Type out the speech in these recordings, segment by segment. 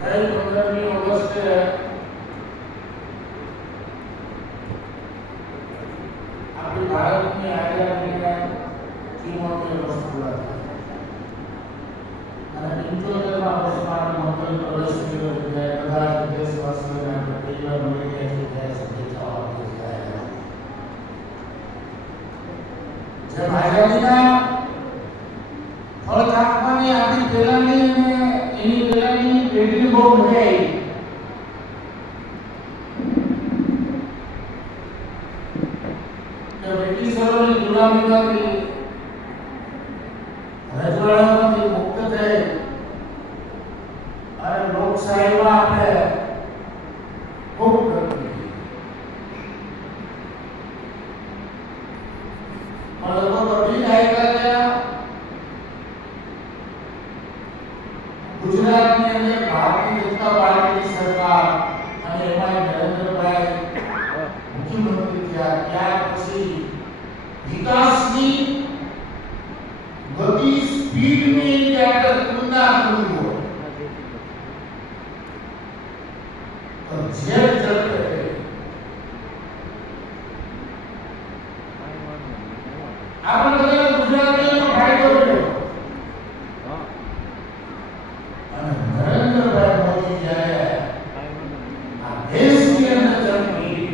ગઈ 15મી ઓગસ્ટે આપણી ભારતની આઝાદીને 74 વર્ષ પૂરા થયા અને 75મા વર્ષમાં મોકલ પ્રવેશ કર્યો એટલે બધા દેશવાસીઓને આપણે પહેલા મળી ગયા છે ત્યારે શુભેચ્છાઓ આપી રહ્યા છે. જેમ આઝાદીના ફળ કાપવાની આપણી પહેલાની અને એની પહેલાની પેઢીને બહુ મજા આવી. બ્રિટિશરોની ગુલામીમાંથી રજવાડામાંથી મુક્ત થઈ અને લોકશાહીમાં આપણે ખૂબ પ્રગતિ કરી. પણ લગભગ 20 દાયકા થયા ગુજરાતની અંદર ભારતીય જનતા પાર્ટીની સરકાર અને એમાં નરેન્દ્રભાઈ મુખ્યમંત્રી થયા. ત્યાર પછી વિકાસની ગતિ સ્પીડની આપણે તુલના કરવી હોય તો જે ઝડપે આપણે બધા ગુજરાતીઓનો ફાયદો રહ્યો અને નરેન્દ્રભાઈ મોદી જ્યારે આ દેશની અંદર જન્મી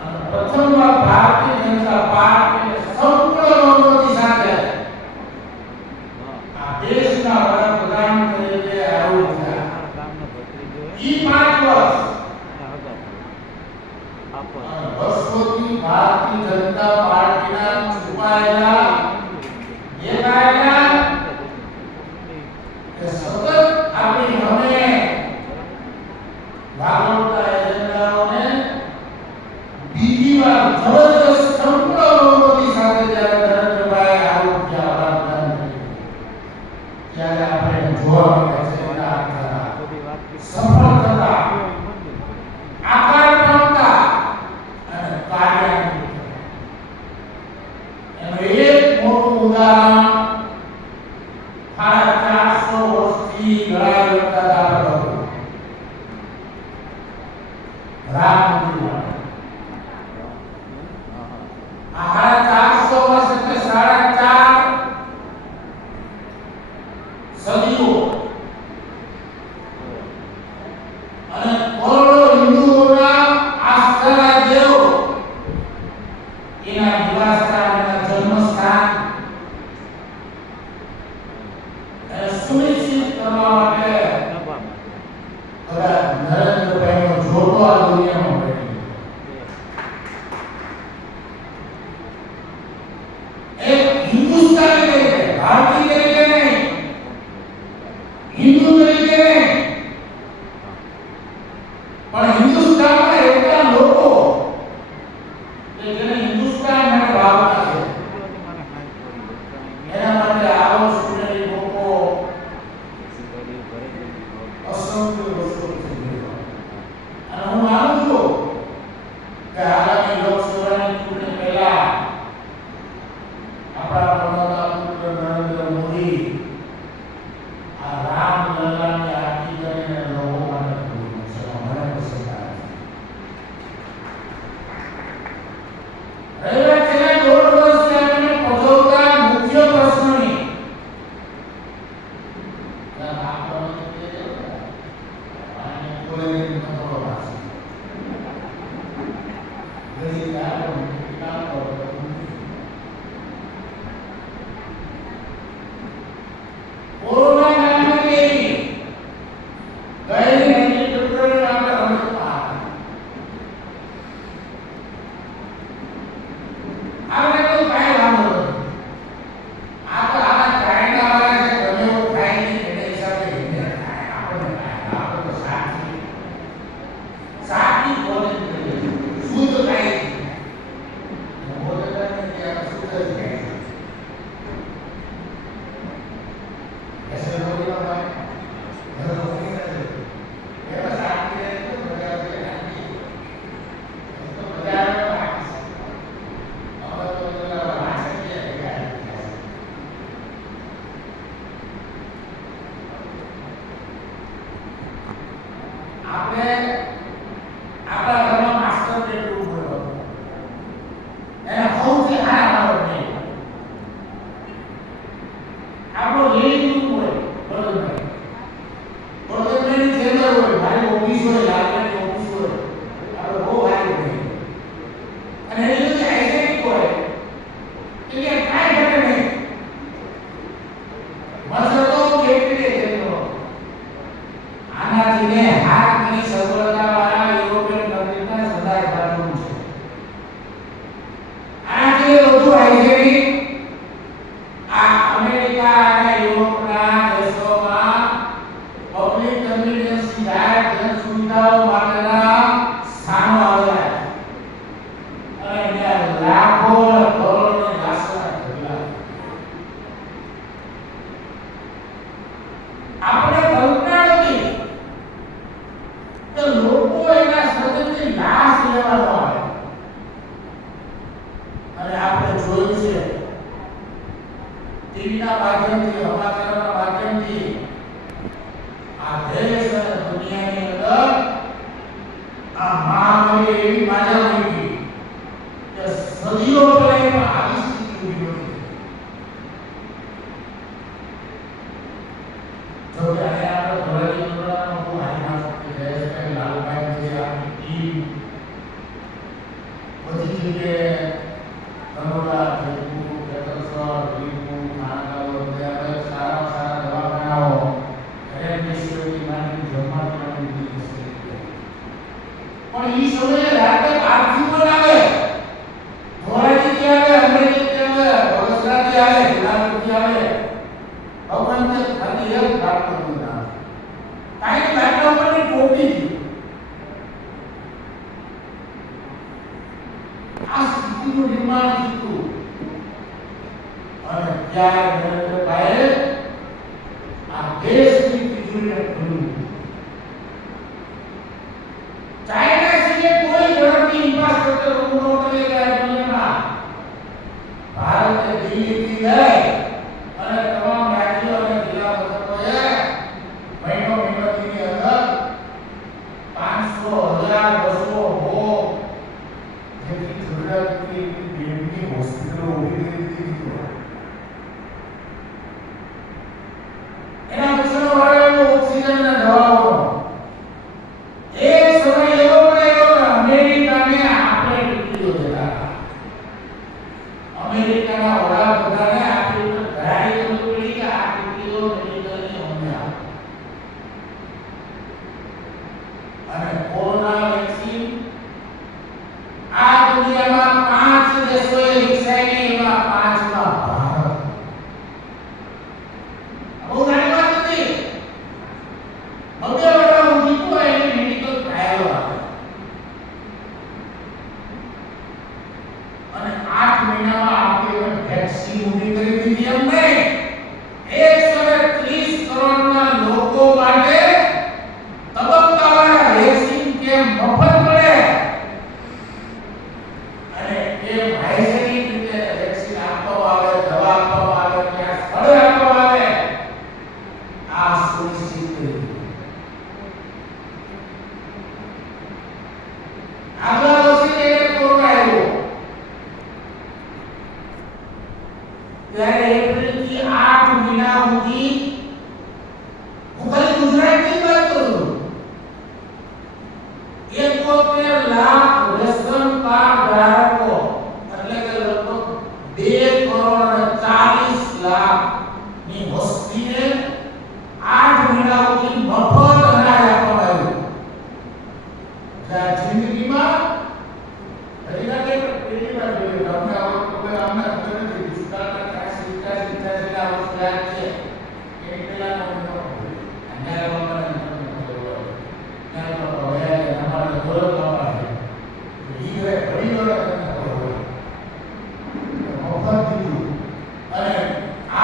અને પ્રથમવાર ભારતીય જનતા પાર્ટીને સંપૂર્ણ બહુમતી સાથે આ દેશના વડાપ્રધાન તરીકે આરૂઢ થયા. ઈ 5 વર્ષ વર્ષોથી ભારતીય જનતા પાર્ટીના છુપાયેલા દેખાયેલા કે સતત આપણી હવે વાગોળતા એજન્ડાઓને બીજી વાર જબરદસ્ત સંપૂર્ણ બહુમતી સાથે જ્યારે નરેન્દ્રભાઈ આરૂઢ થયા વડાપ્રધાન તરીકે ત્યારે આપણે જોવા મળ્યા છે એના સફળ થતા આકાર પામતા અને કાર્યાન્વિત એનું એક મોટું ઉદાહરણ 450 વર્ષથી લડાઈ લડતા હતા રામ મંદિર માટે. 450 વર્ષ એટલે 4.5 સદીઓ અને કરોડો હિન્દુઓના આસ્થાના દેવ એના નિવાસસ્થાન એના જન્મસ્થાન એને સુનિશ્ચિત કરવા માટે નરેન્દ્રભાઈનો જોડો આ દુનિયામાં બની. એક હિન્દુસ્તાની તરીકે, ભારતીય તરીકે નહીં, હિન્દુ તરીકે નહીં, પણ હિન્દુસ્તાનના એટલા લોકો કે જેને હિન્દુસ્તાન માટે ભાવના છે એના માટે આવો સુનેરી લોકો અસંખ્ય વર્ષો થઈ ગયા. અને હું માનું છું કે આગામી લોકસભાની ચૂંટણી પહેલા આપણા પ્રધાનમંત્રી નરેન્દ્ર મોદી આ રામલલ્લાની આરતી કરીને લોકો માટે મને પસંદ આવે છે. રહેલા છેલ્લા 1.5 વર્ષથી આપણે પહોંચતા મુખ્ય પ્રશ્નની કોરોના નામની ગઈ ડોક્ટરોને આપણે રમતમાં આપણે કોઈ કાંઈ વાંધો નથી. આ તો આના ચાઇના વાળા છે ગમે એવું ખાય નહીં એના હિસાબે હિન્દુ ખાય આપણે ખાય આપણે તો સાચી બોલે શુદ્ધ ખાય બોલે ત્યાં શુદ્ધ જ ખાય. ऐसे लोग ना भाई घर रोकने का है मेरा साथ में तो बजा के आती तो बजा में बाकी और तो भाषा की है આપણો લેડી ગ્રુપ હોય બરોબર વડોદરાની ચેમ્બર હોય મારી ઓફિસ હોય લાલની ઓફિસ હોય આપણે બહુ હારી હોય અને એની બધી હાઇજેનિક હોય એટલે કાંઈ ઘટે નહીં મસરતો કેટલી જતો આનાથી ને હાથની સગવડતાવાળા યુરોપિયન કન્ટ્રીના સદાય બાજુ છે આનાથી વધુ હાઇજેનિક આ અમેરિકા અને યુરોપના દેશોમાં પબ્લિક કન્વીનિયન્સ જાહેર જન સુવિધાઓ માટેના સ્થાનો આવેલા છે અને ત્યાં લાખો કરોડોની લાશના ઢગલા આપણે કલ્પના નથી કે લોકો એના સર્જનની લાશ લેવાનો આવે અને આપણે જોયું છે ટીવીના માધ્યમથી સમાચારના માધ્યમથી આ દેશ અને દુનિયાની અંદર આ મહામારી એવી માજા મૂકી કે સદીઓ પહેલા પણ આવી સ્થિતિ ઊભી નહોતી. જો કે આજે આપણે ધોરાજી મંડળનો હું હારીમાં શકતે જયેશભાઈ લાલભાઈ જે આપણી ટીમ બધી જગ્યાએ કનોડા જયપુર કેતરસર વીરપુર ખાનગાંવ વગેરે સારા સારા દવાખાનાઓ રેમડેસિવિરની માની જમા કરવાની દીધી છે પણ ઈ સમયે રાતે બારથી પણ આવે ધોરાજીથી આવે અમરેલીથી આવે વડોદરાથી આવે જુનાગઢથી આવે ભગવાન તે ખાલી એક બાટલો દૂધ આવે કાંઈક બાટલો ઉપરની ટોપી ગઈ આ સ્થિતિનું નિર્માણ થયું અને ત્યારે નરેન્દ્રભાઈએ આ દેશની તિજોરીને ખોલ્યું. ચાઇના સિવાય કોઈ ઝડપથી ઇન્ફ્રાસ્ટ્રક્ચર ઊભું ન કરી શકે આ દુનિયામાં. ભારતે દિલ્હીથી લઈ અને તમામ રાજ્યો અને જિલ્લા મથકોએ મહિનોની અંદર 500,000 200 જેટલી જરૂરિયાતની બેડની હોસ્પિટલો ઊભી કરી દીધી. એના પછીનો વાળો ઓક્સિજનના દવાઓ એક સમય એવો પડ્યો કે અમેરિકાને આપણે ટીકીઓ દેતા હતા. અમેરિકાના વડાપ્રધાને આપણી ઉપર ઘરાડી કરવી પડી કે આ ટીકીઓ મેડિકલની અમને આપો અને કોરોના વેક્સિન આ દુનિયામાં 5 દેશોએ વિકસાવી એમાં 5માં ભારત. બહુ નાની વાત નથી. બબે વર્ષ સુધી તો એને મેડિકલ ટ્રાયલ આપે અને 8 મહિનામાં આપણે વેક્સિન ઊભી કરી દીધી. એમ નહીં 130 કરોડના લોકો માટે તબક્કાવાળા વેક્સિન કેમ મફત મળે અને કેમ હાઇજેનિક રીતે વેક્સિન આપવામાં આવે, દવા આપવામાં આવે, ત્યાં સ્થળે આપવામાં આવે આ સુનિશ્ચિત કર્યું. આગલા વર્ષે કોરોના આવ્યો ત્યારે એપ્રિલથી 8 મહિના સુધી હું ખાલી ગુજરાતની વાત કરું છું 71 લાખ રેશન કાર્ડ ધારકો એટલે કે લગભગ 2,40,00,000 ની વસ્તીને 8 મહિના સુધી મફત અનાજ આપવામાં આવ્યું. જિંદગીમાં હરીનાને પહેલી વાર જોયું. તમને અમને ખબર નથી દુષ્કાળના 88 ના વર્ષ યાદ છે એ પહેલાનો મહિનો અંધારા બાપાને તમને ખબર હોય ત્યારે તો હવે અમારે ગોરખ બાપા છે ઈ ઘરે ઘણી વાર તમને ખબર હોય મફત દીધું અને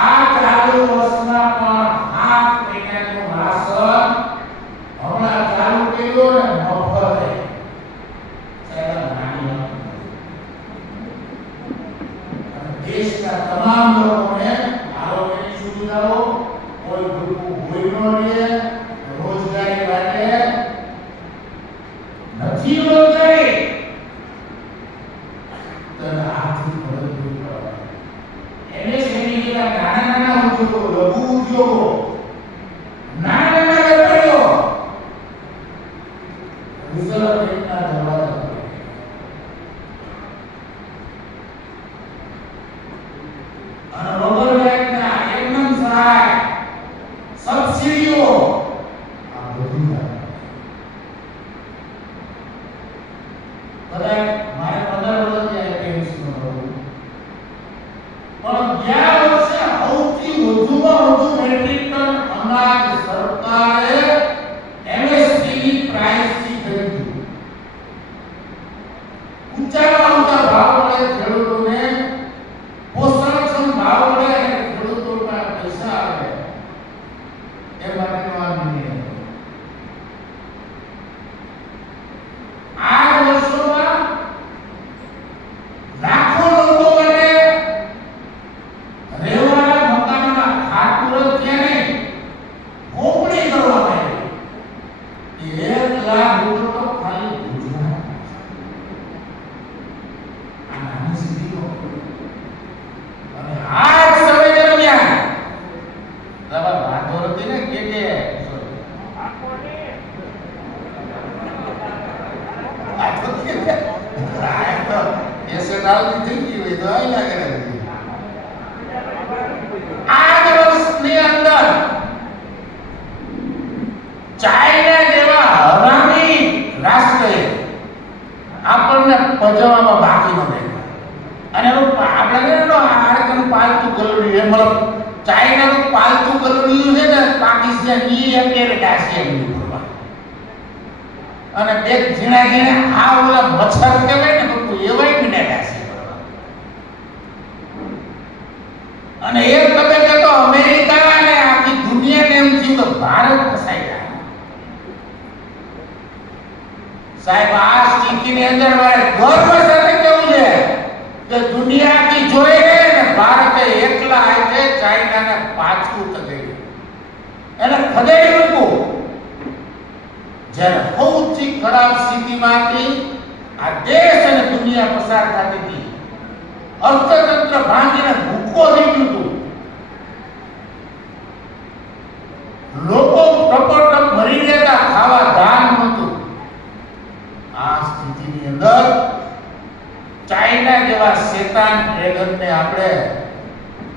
આ ચાલુ વર્ષમાં પણ 7 મહિનાનું રાશન હમણાં ચાલુ કર્યું ને મફત દેશના તમામ લોકોને આરોગ્યની સુવિધાઓ કોઈ ભૂખું ભૂઈ ન રહે રોજગારી માટે નથી રોજગારી તો આર્થિક મદદ પૂરી કરવાની. એમએસએમઈ જેવા નાના નાના ઉદ્યોગો લઘુ ઉદ્યોગો, નાના નાના વેપારીઓ રિઝર્વ બેંકના દરવાજા પર અને રોબર્ટ બેંકના એકદમ સહાય સબસિડીઓ આ બધું કદાચ મારે 15 વર્ષ થયા એકેડેમીમાં રહું, પણ ગયા વર્ષે સૌથી વધુમાં વધુ મેટ્રિક ટન અનાજ સરકારે એમએસપી ની પ્રાઇસથી ખરીદ્યું. ઊંચામાં ઊંચા ભાવ વડે ખેડૂતોને પોષણક્ષમ ભાવ વડે અને ખેડૂતોના પૈસા આવે એ માટેનો આ નિર્ણય હતો. આ વર્ષોમાં લાખો લોકો માટે રહેવાના મકાનોના ખાતમુહૂર્ત થયા નહીં, કોપણી કરવામાં આવી. 1 લાખ લોકો તો ખાલી ગુજરાત આ નાની સિટીનો અને આ જ સમય દરમિયાન તમારા વાંધો નથી ને કે ऐसे डाल दी थी कि वे तो आई लग रही थी. आज વર્ષની અંદર ચાઇના જેવા હરામી રાષ્ટ્રે આપણને પજવામાં બાકી ન રાખ્યા. અને આપણે આડકનું પાલતુ ગલુડિયું એ મતલબ ચાઇનાનું પાલતુ ગલુડિયું છે ને પાકિસ્તાન ઈ અત્યારે ડાસી એમની કરવા અને બે ઝીણા ઝીણા આ ઓલા મચ્છર કહેવાય ને બકુ એવાય મીંડા છે. અને એક તબક્કે તો અમેરિકા અને આખી દુનિયાને એમ થયું કે ભારત ફસાઈ જાય. સાહેબ આ સ્થિતિની અંદર મારે ગર્વ સાથે કેવું છે કે દુનિયા આખી જોઈ રહે ને ભારતે એકલા હાથે ચાઇનાને પાછું તગેડ્યું, એને ખદેડી મૂક્યું. જ્યારે સૌથી ખરાબ સ્થિતિમાંથી આ દેશ અને દુનિયા પસાર થતી હતી, અર્થતંત્ર ભાંગીને ભૂખો થઈ ગયું હતું, લોકો ટપોટપ મરી જતા, ખાવા ધાન નહોતું. આ સ્થિતિની અંદર ચાઇના જેવા શેતાન ડ્રેગનને આપણે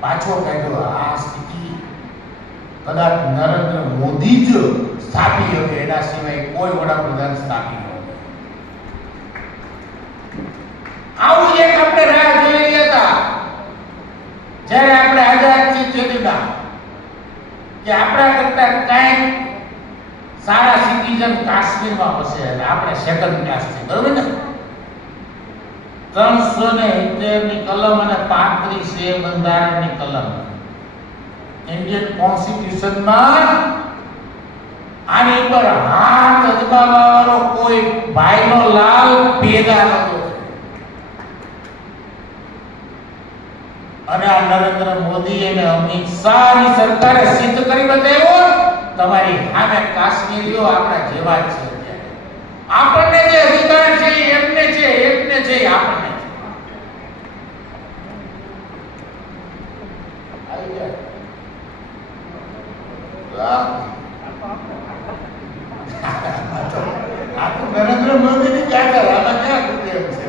પાછો કાઢ્યો. આ સ્થિતિ કદાચ નરેન્દ્ર મોદી જ સ્થાપી શકે, એના સિવાય કોઈ વડાપ્રધાન સ્થાપી ન શકે. આવું એક આપણે રાહ જોઈ રહ્યા હતા જ્યારે આપણે આઝાદથી ચેતના કે આપણા કરતા કાંઈ સારા સિટીઝન કાશ્મીરમાં વસે અને આપણે સેકન્ડ ક્લાસ છે, બરોબર ને? 370 ની કલમ અને 35 બંધારણની કલમ ઇન્ડિયન કોન્સ્ટિટ્યુશનમાં આની પર હાથ અજમાવવાનો કોઈ ભાઈનો લાલ પેદા નતો. અને આ નરેન્દ્ર મોદી અને અમિત શાહની સરકારે સિદ્ધ કરી બતાવ્યો તમારી સામે કાશ્મીરીઓ આપણા જેવા જ છે. આપણને જે અધિકાર છે એમને છે, એકને છે આપણને. નરેન્દ્ર મોદી ની ક્યાં આમાં ક્યાં ગુજેલ છે?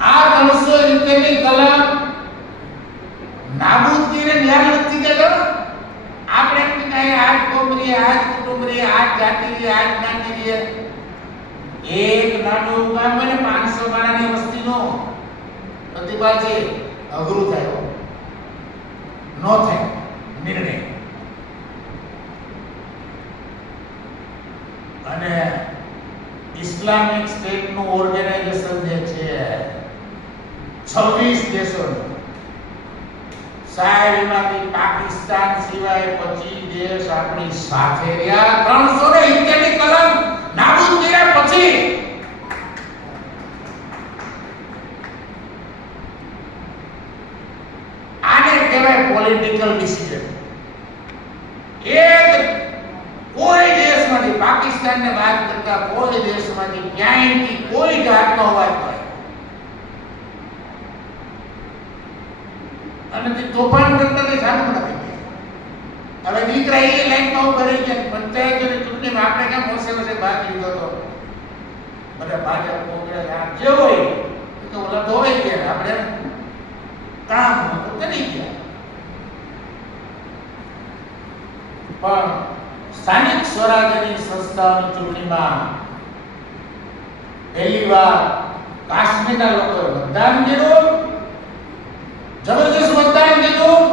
આ 370 ની કલમ નાબૂદગીને ન્યાય નથી કહેતો. આપણે એમ કે આજ કોમરી, આજ કુટુંબરી, આજ જાતિ, આજ જ્ઞાતિ. એક નાનું ગામ મને 500 માણાની વસ્તીનો પ્રતિભા છે, અઘરું થાય નો થાય નિર્ણય. અને ઇસ્લામિક સ્ટેટનું ઓર્ગેનાઇઝેશન જે છે 26 દેશોનું, સાહેબ એમાંથી પાકિસ્તાન સિવાય 25 દેશ આપણી સાથે રહ્યા. 370 ની કલમ નાબૂદ કર્યા પછી આને કહેવાય પોલિટિકલ ડિસિઝન. એક કોઈ દેશ દેશમાંથી પાકિસ્તાનને બાદ કરતા કોઈ દેશમાંથી ક્યાંયથી કોઈ જાતનો અવાજ થાય અને તે તોફાન કરતા તે સારું નથી. હવે દીકરા એ લાઈનમાં ઉભા રહી ગયા. પંચાયતની ચૂંટણીમાં આપણે કેમ હોશે ભાગ લીધો હતો, બધા ભાજપ કોંગ્રેસ આ જે હોય તો ઓલા ધોવાઈ ગયા, આપણે કામ કરી ગયા. પણ સ્થાનિક સ્વરાજ્યની સંસ્થાઓની ચૂંટણીમાં પહેલી વાર કાશ્મીરના લોકોએ મતદાન કર્યું, જબરજસ્ત મતદાન કર્યું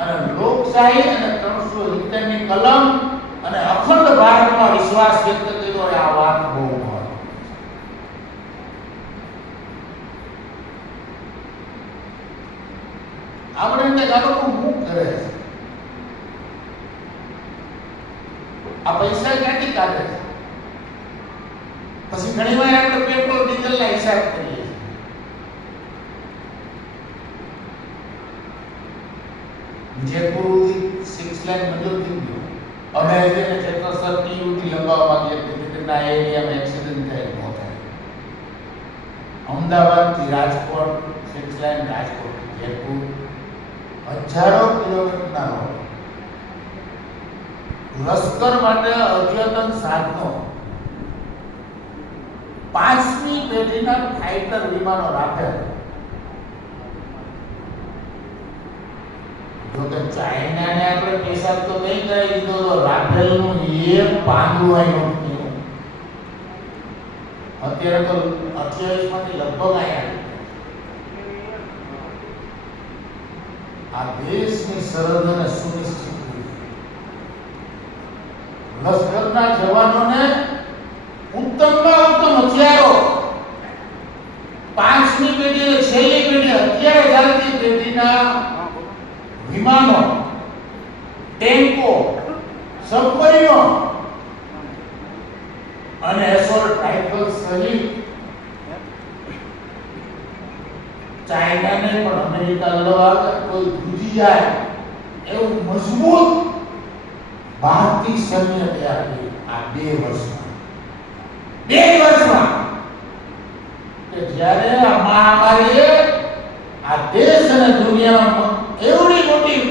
અને લોકશાહી અને 370 ની કલમ અને અખંડ ભારતમાં વિશ્વાસ વ્યક્ત કર્યો. આ વાત બહુ મહત્વની. આપણે આ લોકો શું કરે છે, આ પૈસા ક્યાંથી કાઢે છે? પછી ઘણી વાર આપણે પેટ્રોલ ડીઝલના હિસાબ કરીએ છીએ. જયપુર 6 લાઈન મંજૂર થઈ ગયું. અમે એને ચેતર ટીયુથી લંબાવવા માંગીએ કે ના એરિયામાં એક્સિડન્ટ થાય ન થાય. અમદાવાદથી રાજકોટ 6 લાઈન, રાજકોટથી જયપુર હજારો કિલોમીટરના રોડ. લશ્કર માટે અદ્યતન સાધનો, 5મી પેઢીના ફાઇટર વિમાનો રાફેલ. જો કે ચાઇનાને આપણે પૈસા તો નહીં કરી દીધો તો રાફેલનું એક પાંદડું આવ્યું નથી. અત્યારે તો 28 માંથી લગભગ આવ્યા. આ દેશની સરહદને સુનિશ્ચિત લશ્કરના જવાનોને ઉત્તમમાં ઉત્તમ હથિયારો, 5મી પેઢી અને છેલ્લી પેઢી અત્યારે ચાલતી પેઢીના વિમાનો, ટેન્કો, સબમરીનો અને એસોલ્ટ રાઇફલ સહિત ચાઇનાને પણ અમેરિકા લડવા કોઈ ભૂજી જાય એવું મજબૂત ભારતીય સૈન્ય તૈયાર કર્યું. આ 2 વર્ષમાં કે જ્યારે આ મહામારીએ આ દેશ અને દુનિયામાં એવડી મોટી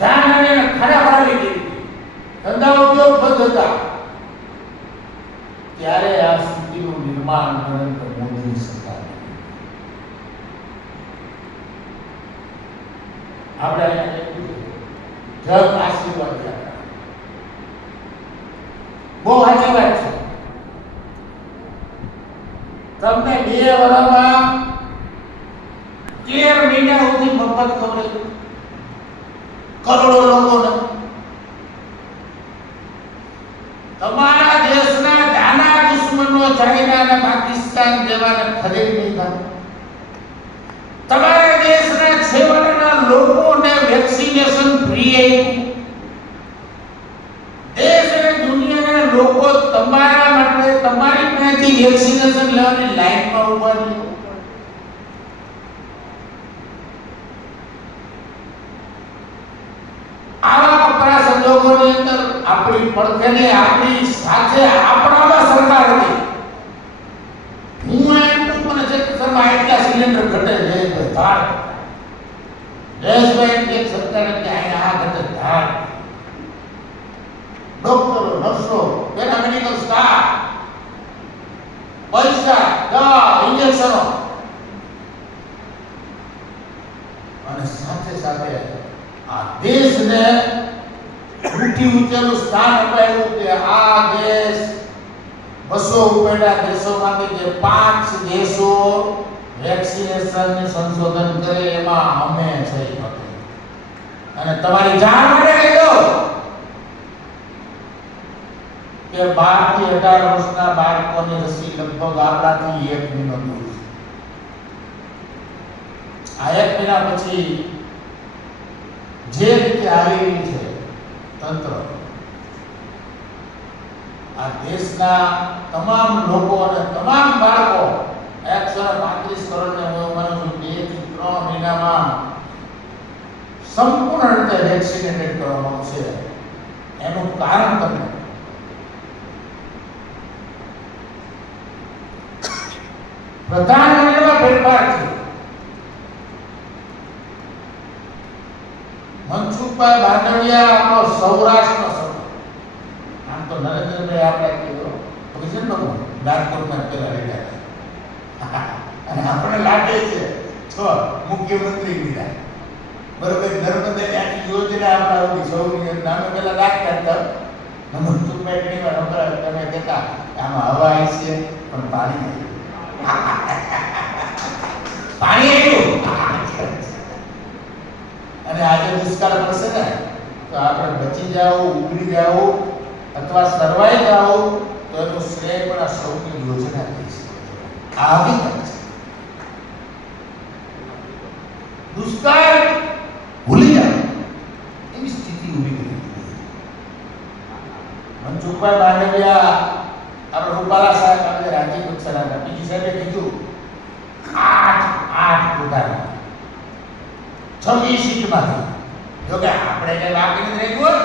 જાનહાનિને ખરા પાડી દીધી, ધંધા ઉદ્યોગ બંધ હતા, ત્યારે આ સ્થિતિનું નિર્માણ નરેન્દ્ર મોદીની સરકાર. આપણે જગ આશીર્વાદ યાત્રા બહુ સાચી વાત છે. તમને 2 વર્ષમાં 13 મહિના સુધી મફત ખવડાવી કરોડો લોકોને. તમારા દેશના દાના દુશ્મનો ચાઇના અને પાકિસ્તાન જેવાને ખરીદ નહીં થાય. તમારા દેશના છેવાડાના લોકોને વેક્સિનેશન ફ્રી આપ્યું. દેશ અને દુનિયાના લોકો તમારા માટે તમારી પાસેથી વેક્સિનેશન લેવાની લાઈનમાં ઉભા છે. આવા કપરા સંજોગોની અંદર આપણી પડખે આપણી સાથે આપણામાં સરકાર હતી. હું એમ તો મને ચેતરમાં એટલા સિલિન્ડર ઘટે છે ધાર દેશમાં એક સરકાર કે આ ઘટે ધાર ડોક્ટરો, નર્સો, પેરામેડિકલ સ્ટાફ, પૈસા, દવા, ઇન્જેક્શનો અને સાથે સાથે આ દેશને ઊંચેલું સ્થાન અપાયું કે આ દેશ 200 ઉપરના દેશોમાંથી જે 5 દેશો વેક્સિનેશન સંશોધન કરે એમાં અમે છે. અને તમારી જાણ માટે કહી દઉં કે 12 થી 18 વર્ષના બાળકોની રસી લગભગ આપણાથી 1 મહિનો દૂર છે. આ 1 મહિના પછી જે રીતે આવી રહી છે તંત્ર, આ દેશના તમામ લોકો અને તમામ બાળકો 135 કરોડને હું માનું છું 2 થી 3 મહિનામાં સંપૂર્ણ રીતે વેક્સિનેટેડ કરવામાં આવશે. એનું કારણ તમને પ્રધાનમંત્રીમાં ફેરફાર છે. મનસુખભાઈ માંડવિયા આપણો સૌરાષ્ટ્રનો સૌ. આમ તો નરેન્દ્રભાઈ આપણે કીધું છે ને નાગપુરમાં પેલા રહેતા હતા અને આપણે લાગે છે તો મુખ્યમંત્રી લીધા બરોબર. નર્મદાની આખી યોજના આપણા સૌની નામે પેલા રાખતા હતા. મનસુખભાઈ ઘણી વાર તમે કહેતા આમાં હવા આવી છે પણ પાણી આવ્યું. અને આજે દુષ્કાળ પડશે ને તો આપણે બચી જાવ, ઉગરી જાવ અથવા સર્વાઈ જાવ તો એનું શ્રેય પણ આ સૌની યોજના થઈ છે. આ હકીકત છે. દુષ્કાળ ભૂલી જાવ એવી સ્થિતિ ઊભી કરી દીધી. મનસુખભાઈ માંડવિયા આપણે રૂપાલા સાહેબ આપણે રાજ્ય કક્ષાના બીજી સાહેબે કીધું 8 પોતાના 26 સીટમાંથી. જો કે આપણે જે બાકી રહી ગયું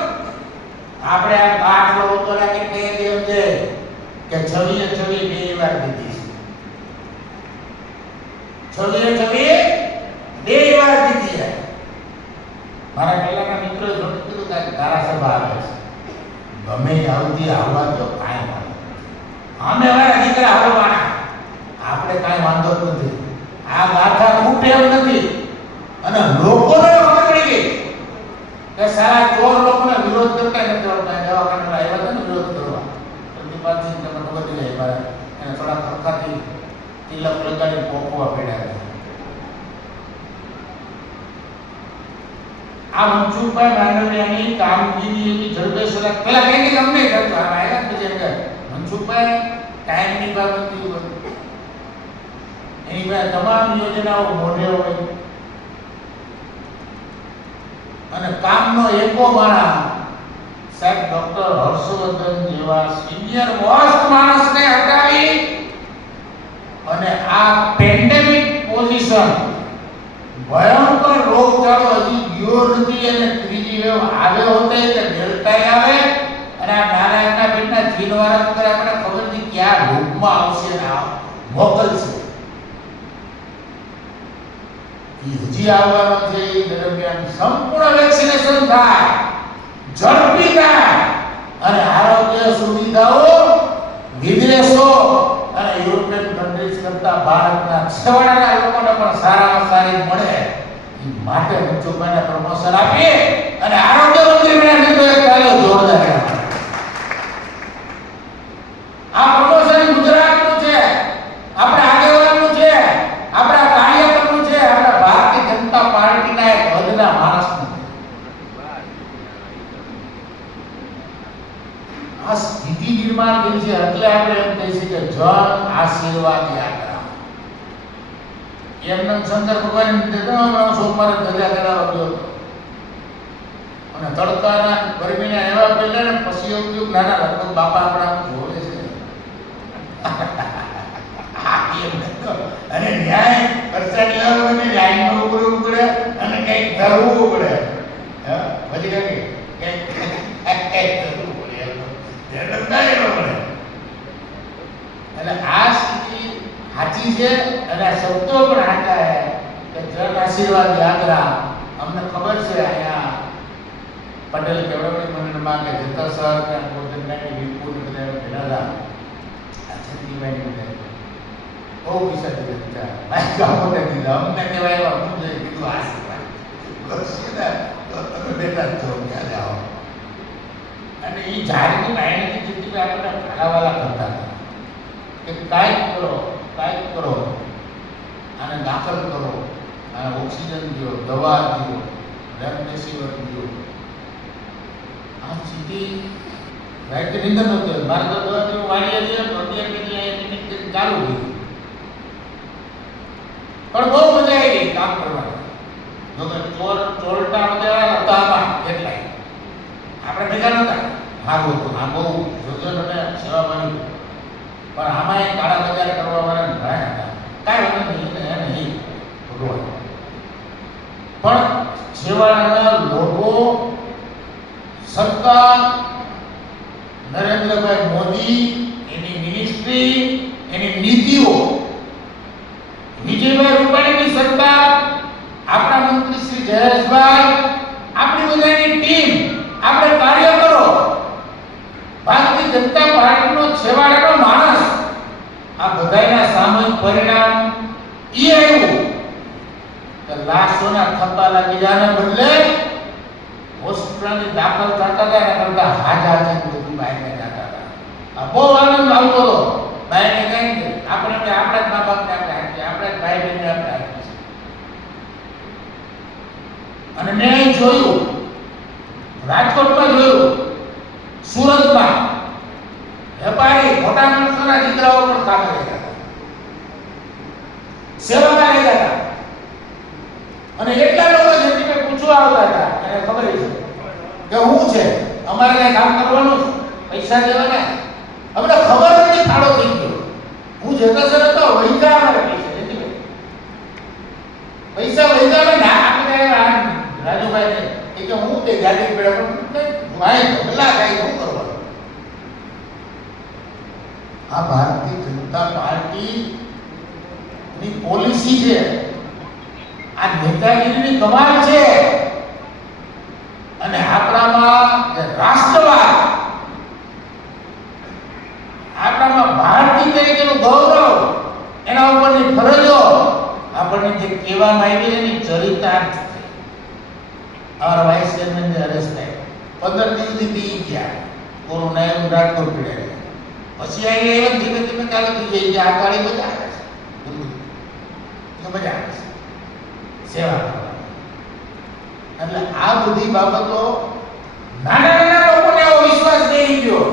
આપણે આ બાટલો હતો કે કહી દે એમ છે કે 26 બે વાર દીધી છે. 26 બે વાર દીધી છે. મારા પહેલાના મિત્રો જોડે કીધું કે ધારાસભા આવે છે ગમે આવતી આવવા દો કાંઈ વાંધો. અમે વાળા દીકરા હલવાના આપણે કાંઈ વાંધો જ નથી. આ ગાથા ખૂટે એમ નથી. અને લોકોને ખબર પડી ગઈ કે સારા ચોર લોકોને વિરોધ કરતા નથી આવતા. દવાખાના આવ્યા હતા ને વિરોધ કરવા પ્રતિપાલસિંહ તમને ખબર જ આવ્યા એને થોડા ખરખાથી તિલક લગાડી પોખવા પડ્યા હતા. આ મનસુખભાઈ માંડવિયાની કામગીરી એવી ઝડપેસર પેલા કઈ નહીં અમને કરતો આ આવ્યા પછી એમ કે મનસુખભાઈ ટાઈમની બાબત એની પાસે તમામ યોજનાઓ મોઢે હોય અને કામનો એકો માણસ સાહેબ ડોક્ટર હર્ષવર્ધન જેવા સિનિયર મોસ્ટ માણસને હટાવી અને આ પેન્ડેમિક પોઝિશન ભયંકર રોગચાળો હજી ગયો નથી અને ત્રીજી વેવ આવ્યો હોતે કે ડેલ્ટા આવે અને આ નાના પેટના જીનવાળા ઉપર આપણે ખબર નથી ક્યાં રૂપમાં આવશે ને મોકલશે. હજી આવવાનો છે એ દરમિયાન સંપૂર્ણ વેક્સિનેશન થાય, ઝડપી થાય અને આરોગ્ય સુવિધાઓ વિદેશો અને યુરોપિયન કન્ટ્રીઝ કરતા ભારતના છેવાડાના લોકોને પણ સારામાં સારી મળે એ માટે મનસુખભાઈને પ્રમોશન આપીએ અને આરોગ્ય મંત્રીને નિર્ણય કર્યો જોરદાર. આ પ્રમોશન ગુજરાતનું છે, આપણા આગેવાનનું છે, આપણા કાર્યકરનું છે, આપણા ભારતીય જનતા પાર્ટીના એક હદના માણસનું. આ સ્થિતિ નિર્માણ થઈ છે એટલે આપણે એમ કહી શકીએ કે જન આશીર્વાદ યાત્રા. એમને શંકર ભગવાન હમણાં સોમવારે ધજા કરાવવા ગયો અને તડકાના ગરમીના એવા પહેલા ને પછી એવું થયું નાના લગભગ બાપા આપણા જોડે છે અને ન્યાય ખર્ચા લેવા અને લાઈનમાં ઉભું પડે અને કંઈક ધરવું પડે. પછી કંઈક ધરવું પડે એટલે આ સ્થિતિ સાચી છે અને આ શબ્દો પણ સાચા છે કે જન આશીર્વાદ યાત્રા. અમને ખબર છે અહીંયા પટેલ કેળવણી મંડળમાં કે જતા સર કે ભોજનના વિપુલ બધા ભેળા હતા છત્રીભાઈ બધા બહુ પૈસા દીધા મારી ગામોને દીધા અમને કહેવાય હું જોઈએ કીધું આશીર્વાદ તો તમે બેટા જ છો ત્યાં જાઓ. અને એ ઝાડની માહિતી જેટલી આપણને ફાળાવાલા કરતા હતા કે કાંઈક કરો આને દાખલ કરો, આને ઓક્સિજન દો, દવા દો, રેમડેસિવિર દો. આ સ્થિતિ રાઈટ નિંદર નહોતી. મારે તો દવા જેવું વાળીએ છીએ ચાલુ થઈ પણ બહુ મજા આવી ગઈ કામ કરવાની. જો કે ચોરટા બધા હતા એટલાય આપણે ભેગા નહોતા. સારું હતું, આ બહુ સજ્જન અને સેવાભાવી પણ આમાં કાળા બજાર કરવા વાળા ઘણા હતા. કાંઈ વાંધો નહીં એને નહીં ભગવાન પણ છેવાડાના લોકો સરકાર નરેન્દ્રભાઈ મોદી એની મિનિસ્ટ્રી એની નીતિઓ જનતા પાર્ટીનો છેવાડાનો માણસ આ બધાયના સામૂહિક પરિણામ ઈ આવ્યું કે લાશોના થપ્પા લાગી જાને બદલે હોસ્પિટલની દાખલ થતા હતા એના કરતા હાજા છે બધું બહારને જતા હતા. આ બહુ આનંદ આવતો હતો બહારને કઈ આપણે આપણા જ મા બાપને આપણે આપીએ, આપણા જ ભાઈ બહેનને આપણે આપીએ. અને મેં અહીં જોયું, રાજકોટમાં જોયું, સુરતમાં વેપારી મોટા માણસોના દીકરાઓ પણ કામે ગયા હતા, સેવામાં ગયા હતા. અને એટલા લોકો જેથી મેં પૂછવા આવતા હતા એને ખબર છે કે હું છે અમારે કઈ કામ કરવાનું છે, પૈસા દેવાના, અમને ખબર નથી ફાળો થઈ ગયો. હું જતો સર તો વહીતા અમારે પૈસા વહીતા ના આપણે રાજુભાઈ ને કે હું તે ગાડી પેડા પણ ભાઈ ભલા કાઈ શું કરવાનું. આ ભારતીય જનતા પાર્ટી ની પોલિસી છે, આ નેતાગીરીની કમાલ છે. અને આપણામાં જે રાષ્ટ્રવાદ, આપણામાં ભારતીય તરીકેનું ગૌરવ, એના ઉપરની ફરજો આપણને જે કહેવામાં આવી એની ચરિતાર્થ છે. અમારા વાઇસ ચેરમેન જે અરેસ્ટ થાય 15 દિવસ સુધી ગયા, કોરોના એનું રાજકોટ પીડ્યા, પછી અહીંયા ધીમે ધીમે ચાલુ થઈ જાય. આ કાળી બધા આવે છે, મજા આવે છે સેવા કરવાની. એટલે આ બધી બાબતો નાના નાના લોકોને એવો વિશ્વાસ દઈ ગયો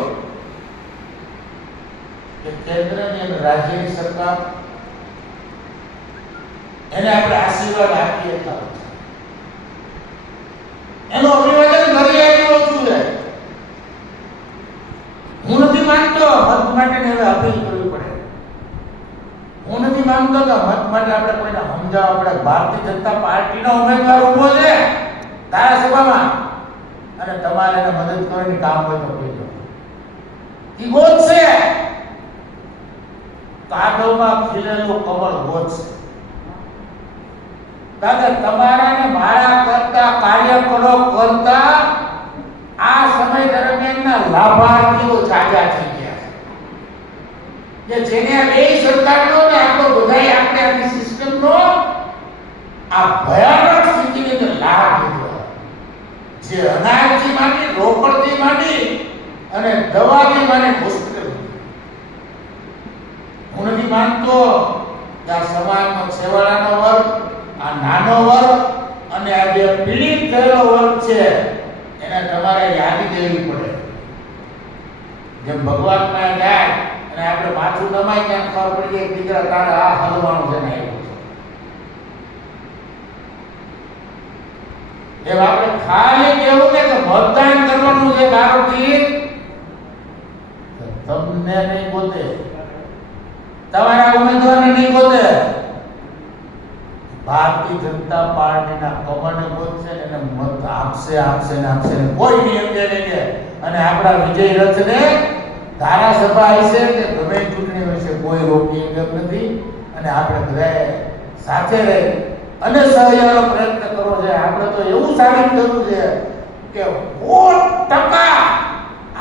કે કેન્દ્રની અને રાજ્યની સરકાર એને આપણે આશીર્વાદ આપીએ તો એનું અભિવાદન કરી આવ્યું ઓછું છે. હું નથી માનતો મત માટે હવે અપીલ કરવી પડે. હું નથી માનતો કે મત માટે આપણે કોઈને સમજાવવા પડે. ભારતીય જનતા પાર્ટીનો ઉમેદવાર ઉભો છે ધારાસભામાં અને તમારે એને મદદ કરવાની કામ હોય તો કહેજો. ઈ ગોતશે, કાદવમાં ખીલેલું કમળ ગોતશે. કારણ તમારા ને મારા કરતા કાર્યકરો કરતા આ સમય દરમિયાનના લાભાર્થીઓ જાજા થઈ ગયા છે કે જેને બે સરકારનો ને આપણો બધાય આપણે આની સિસ્ટમનો આ ભયાનક સ્થિતિની અંદર લાભ લીધો. જે અનાજથી માંડી, રોકડથી માંડી અને દવાથી માંડી હોસ્પિટલ. હું નથી માનતો કે આ સમાજનો છેવાડાનો વર્ગ, આ નાનો વર્ગ અને આ જે પીડિત થયેલો વર્ગ છે એને તમારે યાદી દેવી પડે. જેમ ભગવાન માં જાય અને આપણે માથું નમાઈ ત્યાં ખબર પડી જાય દીકરા તારે આ હલવાનું છે ને એવું છે. એમ આપણે ખાલી કેવું કે મતદાન કરવાનું છે બારોથી, તમને નહીં ગોતે, તમારા ઉમેદવારને નહીં ગોતે, ભારતીય જનતા પાર્ટીના કમળને ગોતશે એને મત આપશે આપશે ને આપશે. કોઈ નિયમ નહીં. અને આપણા વિજય રથને ધારાસભા હશે કે ગમે ચૂંટણી હશે કોઈ રોકી એમ નથી. અને આપણે બધાએ સાથે રહી અને સહયોગનો પ્રયત્ન કરવો છે. આપણે તો એવું સાબિત કરવું છે કે 100%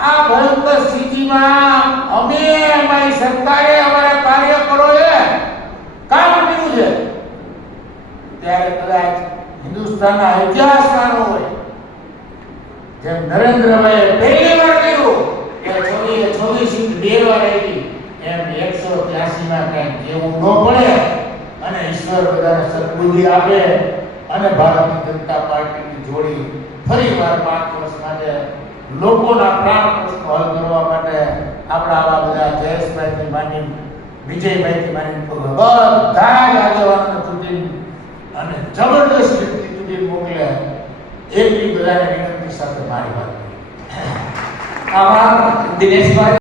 આ ભયંકર સ્થિતિમાં અમે અમારી સરકારે અમારા કાર્યકરોએ કામ કર્યું છે. ત્યારે કદાચ હિન્દુસ્તાનના ઇતિહાસમાં હોય જેમ નરેન્દ્રભાઈએ પહેલી વાર કર્યું કે 24 સીટ 2 વાર આવી, એમ 183માં કંઈક કેવું ન પડે અને ઈશ્વર બધાને સદબુદ્ધિ આપે અને ભારતીય જનતા પાર્ટીની જોડી ફરી વાર 5 વર્ષ માટે લોકોના પ્રાણ પ્રશ્નો હલ કરવા માટે આપણા આવા બધા જયેશભાઈથી માંડી વિજયભાઈથી માંડી બધા જ આગેવાનોને ચૂંટી અને જબરદસ્ત વ્યક્તિ ચૂંટી મોકલે એટલી બધાને વિનંતી સાથે મારી વાત. આભાર દિનેશભાઈ.